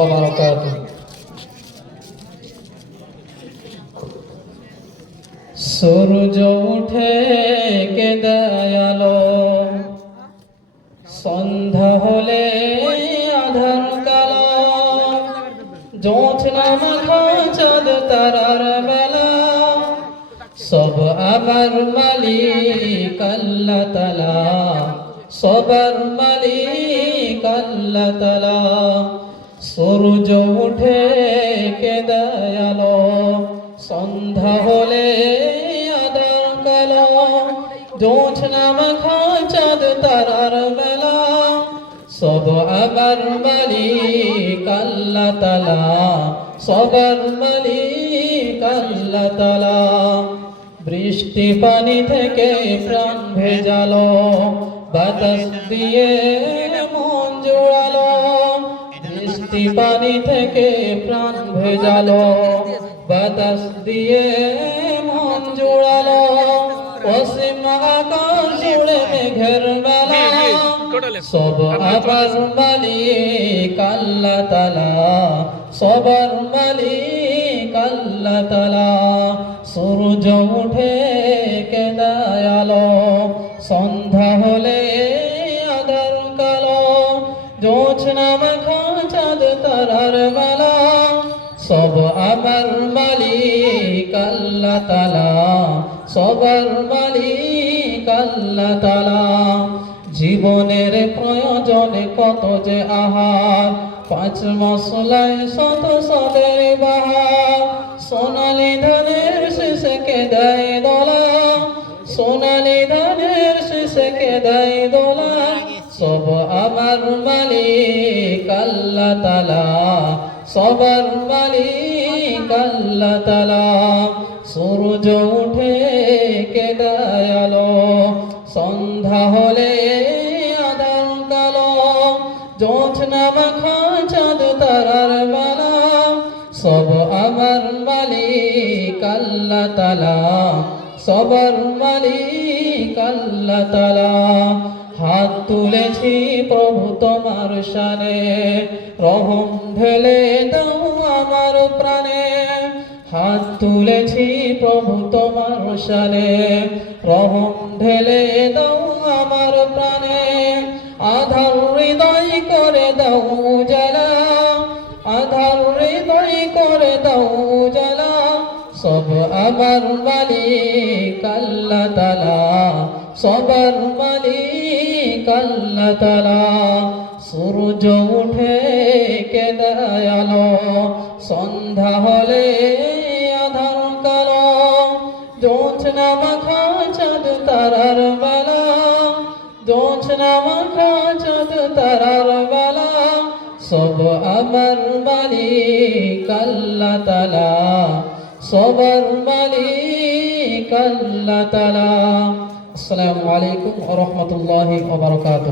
ওয়া বারাকাতুহু। সূর্য উঠে কে দয়ালো, সন্ধ্যা হলে আধার কালো, জোছনা মাখা চাঁদ তারার বেলা, সব আমার মালিক আল্লাহ তাআলা, সবার মালিক আল্লাহ তাআলা। সূর্য উঠে কে দয়ালো, সন্ধ্যা হলে আধার কালো, জোছনা মাখা চাঁদ তারার বেলা, সব আমার মালিক আল্লাহ তাআলা, সবার মালিক আল্লাহ তাআলা। বৃষ্টি পানি থেকে প্রাণ ভেজালো, বাতাস দিয়ে মন জোড়ালো, বৃষ্টি পানি থেকে প্রাণ ভেজালো, বাতাস দিয়ে মন জোড়ালো, অসীম আকাশ জুড়ে মেঘের মেলা, সব আমার মালিক আল্লাহ তাআলা, সবার মালিক আল্লাহ তাআলা। সূর্য উঠে কে দয়ালো, সন্ধ্যা হলে আধার কালো, জোছনা মাখা চাঁদ তারার বেলা, সব আমার মালিক আল্লাহ তাআলা, সবার মালিক আল্লাহ তাআলা। জীবনের প্রয়োজনে কত যে আহার, পাঁচ মশলায় শত সদের বাহার, সোনালি ধানের শেষে কে দেয় দোলা, সোনালি ধানের শেষে কে দেয় দোলা, সব আমার মালিক আল্লাহ তাআলা, সবার মালিক আল্লাহ তাআলা। সূর্য উঠে কে দয়ালো, সন্ধ্যা হলে আধার কালো, জোছনা মাখা চাঁদ তারার বেলা, সব আমার মালিক আল্লাহ তাআলা, সবার মালিক আল্লাহ তাআলা। হাত তুলেছি প্রভু তোমার শানে, রহম ঢেলে দাও আমার প্রাণে, হাত তুলেছি প্রভু তোমার শানে, রহম ঢেলে দাও আমার প্রাণে, আধার হৃদয় করে দাও উজালা, আধার হৃদয় করে দাও উজালা, সব আমার মালিক আল্লাহ তাআলা, সবার মালিক আল্লাহ তাআলা। সূর্য উঠে কে দয়ালো, সন্ধ্যা হলে আধার কালো, জোছনা মাখা চাঁদ তারার বেলা, জোছনা মাখা চাঁদ তারার বেলা, সব আমার মালিক আল্লাহ তাআলা, সবার মালিক আল্লাহ তাআলা। আসসালামু আলাইকুম ওয়া রাহমাতুল্লাহি ওয়া বারাকাতুহু।